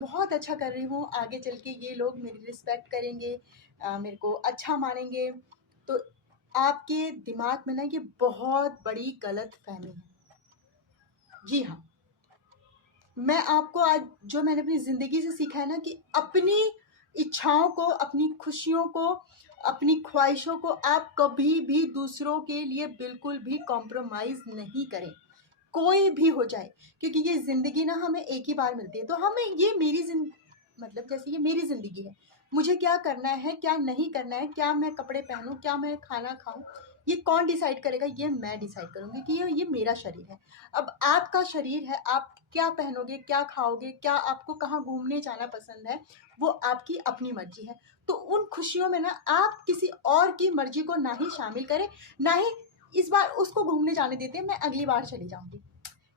बहुत अच्छा कर रही हूँ, आगे चल के ये लोग मेरी रिस्पेक्ट करेंगे, मेरे को अच्छा मानेंगे। तो आपके दिमाग में ना ये बहुत बड़ी गलतफ़हमी है। जी हाँ, मैं आपको आज जो मैंने अपनी ज़िंदगी से सीखा है ना कि अपनी इच्छाओं को, अपनी खुशियों को, अपनी ख्वाहिशों को आप कभी भी दूसरों के लिए बिल्कुल भी कॉम्प्रोमाइज़ नहीं करें। कोई भी हो जाए, क्योंकि ये ज़िंदगी ना हमें एक ही बार मिलती है। तो हमें ये मेरी मतलब जैसे ये मेरी ज़िंदगी है, मुझे क्या करना है, क्या नहीं करना है, क्या मैं कपड़े पहनूँ, क्या मैं खाना खाऊँ, ये कौन डिसाइड करेगा? ये मैं डिसाइड करूँगी कि ये मेरा शरीर है। अब आपका शरीर है, आप क्या पहनोगे, क्या खाओगे, क्या आपको कहाँ घूमने जाना पसंद है, वो आपकी अपनी मर्ज़ी है। तो उन खुशियों में ना आप किसी और की मर्ज़ी को ना ही शामिल करें, ना ही इस बार उसको घूमने जाने देते हैं, मैं अगली बार चली जाऊँगी।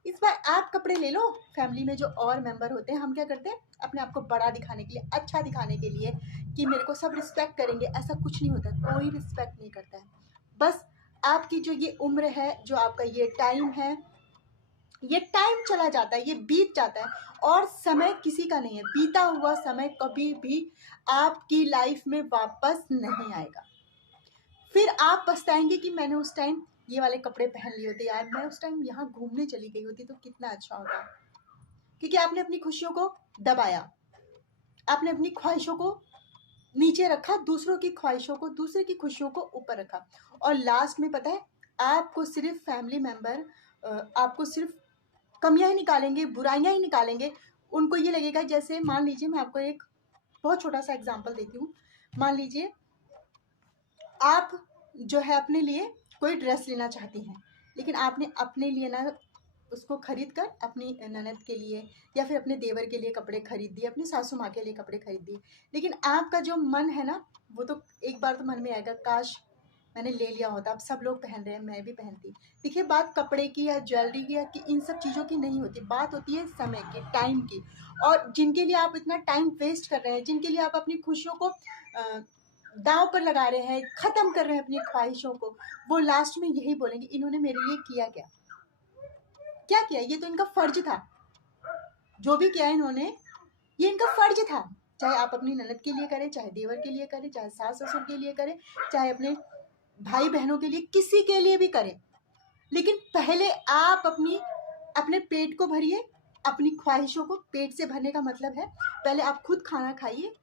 इस बार आप कपड़े ले लो। फैमिली में जो और मेंबर होते हैं, हम क्या करते हैं, अपने आप को बड़ा दिखाने के लिए, अच्छा दिखाने के लिए कि मेरे को सब रिस्पेक्ट करेंगे, ऐसा कुछ नहीं होता, कोई रिस्पेक्ट नहीं करता है। बस आपकी जो ये उम्र है, जो आपका ये टाइम है, ये टाइम चला जाता है, ये बीत जाता है और समय किसी का नहीं है। बीता हुआ समय कभी भी आपकी लाइफ में वापस नहीं आएगा। फिर आप पछताएँगे कि मैंने उस टाइम ये वाले कपड़े पहन लिए होते, यार मैं उस टाइम यहाँ घूमने चली गई होती तो कितना अच्छा होता। क्योंकि आपने अपनी खुशियों को दबाया, आपने अपनी ख्वाहिशों को नीचे रखा, दूसरों की ख्वाहिशों को, दूसरे की खुशियों को ऊपर रखा और लास्ट में पता है, आपको सिर्फ़ फैमिली मेंबर आपको सिर्फ़ कमियाँ ही निकालेंगे, बुराइयाँ ही निकालेंगे। उनको ये लगेगा, जैसे मान लीजिए, मैं आपको एक बहुत छोटा-सा एग्ज़ाम्पल देती हूँ। मान लीजिए आप जो है अपने लिए कोई ड्रेस लेना चाहती हैं, लेकिन आपने अपने लिए ना उसको खरीद कर अपनी ननद के लिए या फिर अपने देवर के लिए कपड़े खरीद दिए, अपनी सासू माँ के लिए कपड़े खरीद दिए। लेकिन आपका जो मन है ना, वो तो एक बार तो मन में आएगा, काश मैंने ले लिया होता, अब सब लोग पहन रहे हैं, मैं भी पहनती। देखिए, बात कपड़े की या ज्वेलरी की या कि इन सब चीज़ों की नहीं होती, बात होती है समय की, टाइम की। और जिनके लिए आप इतना टाइम वेस्ट कर रहे हैं, जिनके लिए आप अपनी खुशियों को दांव पर लगा रहे हैं, ख़त्म कर रहे हैं अपनी ख्वाहिशों को, वो लास्ट में यही बोलेंगे, इन्होंने मेरे लिए किया क्या? क्या किया? ये तो इनका फ़र्ज़ था। जो भी किया इन्होंने, ये इनका फ़र्ज़ था। चाहे आप अपनी ननद के लिए करें, चाहे देवर के लिए करें, चाहे सास-ससुर के लिए करें, चाहे अपने भाई-बहनों के लिए, किसी के लिए भी करें। लेकिन पहले आप अपने पेट को भरिए, अपनी ख्वाहिशों को पेट से भरने का मतलब है, पहले आप खुद खाना खाइए,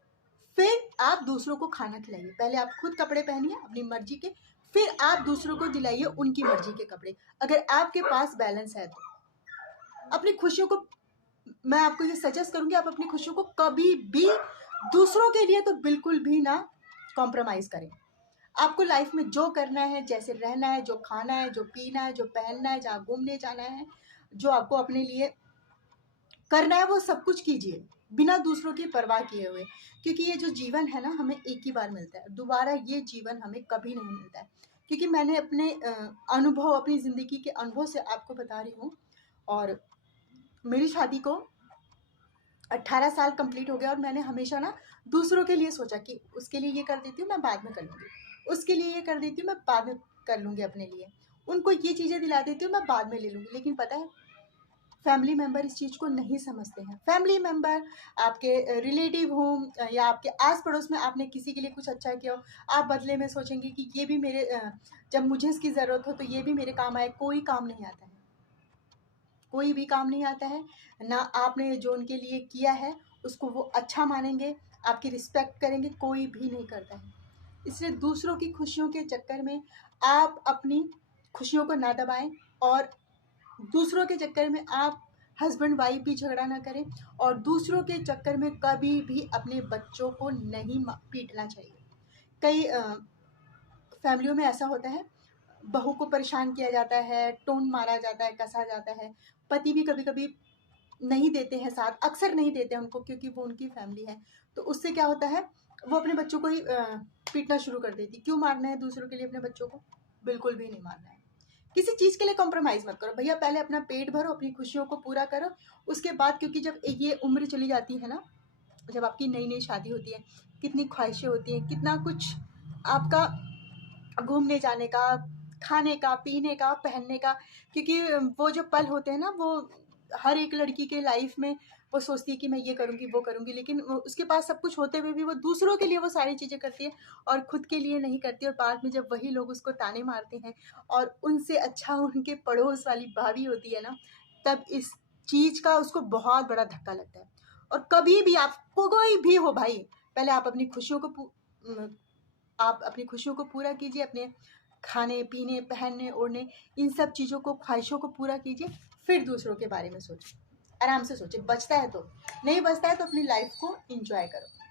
फिर आप दूसरों को खाना खिलाइए। पहले आप खुद कपड़े पहनिए अपनी मर्ज़ी के, फिर आप दूसरों को दिलाइए उनकी मर्ज़ी के कपड़े, अगर आपके पास बैलेंस है तो। अपनी खुशियों को मैं आपको ये सजेस्ट करूँगी, आप अपनी खुशियों को कभी भी दूसरों के लिए तो बिल्कुल भी ना कॉम्प्रोमाइज़ करें। आपको लाइफ में जो करना है, जैसे रहना है, जो खाना है, जो पीना है, जो पहनना है, जहाँ घूमने जाना है, जो आपको अपने लिए करना है, वो सब कुछ कीजिए, बिना दूसरों की परवाह किए हुए। क्योंकि ये जो जीवन है ना, हमें एक ही बार मिलता है, दोबारा ये जीवन हमें कभी नहीं मिलता है। क्योंकि मैंने अपने अनुभव, अपनी ज़िंदगी के अनुभव से आपको बता रही हूँ। और मेरी शादी को 18 साल कंप्लीट हो गया और मैंने हमेशा ना दूसरों के लिए सोचा कि उसके लिए ये कर देती हूँ, मैं बाद में कर लूँगी। उसके लिए ये कर देती हूँ, मैं बाद में कर लूँगी अपने लिए। उनको ये चीज़ें दिला देती हूँ, मैं बाद में ले लूँगी। लेकिन पता है, फैमिली मेंबर इस चीज़ को नहीं समझते हैं। फैमिली मेंबर, आपके रिलेटिव हों या आपके आस-पड़ोस में आपने किसी के लिए कुछ अच्छा किया हो, आप बदले में सोचेंगे कि ये भी मेरे जब मुझे इसकी ज़रूरत हो तो ये भी मेरे काम आए। कोई काम नहीं आता है। कोई भी काम नहीं आता है। ना आपने जो उनके लिए किया है, उसको वो अच्छा मानेंगे, आपकी रिस्पेक्ट करेंगे, कोई भी नहीं करता है। इसलिए दूसरों की खुशियों के चक्कर में आप अपनी खुशियों को ना दबाएँ और दूसरों के चक्कर में आप हस्बैंड वाइफ भी झगड़ा ना करें और दूसरों के चक्कर में कभी भी अपने बच्चों को नहीं पीटना चाहिए। कई फैमिलियों में ऐसा होता है, बहू को परेशान किया जाता है, टोन मारा जाता है, कसा जाता है। पति भी कभी-कभी नहीं देते हैं साथ, अक्सर नहीं देते हैं उनको, क्योंकि वो उनकी फैमिली है। तो उससे क्या होता है, वो अपने बच्चों को ही पीटना शुरू कर देती। क्यों मारना है दूसरों के लिए अपने बच्चों को? बिल्कुल भी नहीं मारना है। किसी चीज़ के लिए कॉम्प्रोमाइज़ मत करो। भैया पहले अपना पेट भरो, अपनी खुशियों को पूरा करो, उसके बाद, क्योंकि जब ये उम्र चली जाती है ना, जब आपकी नई-नई शादी होती है, कितनी ख्वाहिशें होती हैं, कितना कुछ आपका घूमने जाने का, खाने का, पीने का, पहनने का, क्योंकि वो जो पल होते हैं ना, वो हर एक लड़की के लाइफ में वो सोचती है कि मैं ये करूँगी वो करूँगी, लेकिन उसके पास सब कुछ होते हुए भी वो दूसरों के लिए वो सारी चीज़ें करती है और खुद के लिए नहीं करती। और बाद में जब वही लोग उसको ताने मारते हैं और उनसे अच्छा उनके पड़ोस वाली भाभी होती है ना, तब इस चीज़ का उसको बहुत बड़ा धक्का लगता है। और कभी भी आपको कोई भी हो भाई, पहले आप अपनी खुशियों को आप अपनी खुशियों को पूरा कीजिए, अपने खाने पीने पहनने ओढ़ने इन सब चीज़ों को, ख्वाहिशों को पूरा कीजिए, फिर दूसरों के बारे में सोचिए। आराम से सोचिए, बचता है तो, नहीं बचता है तो अपनी लाइफ को एंजॉय करो।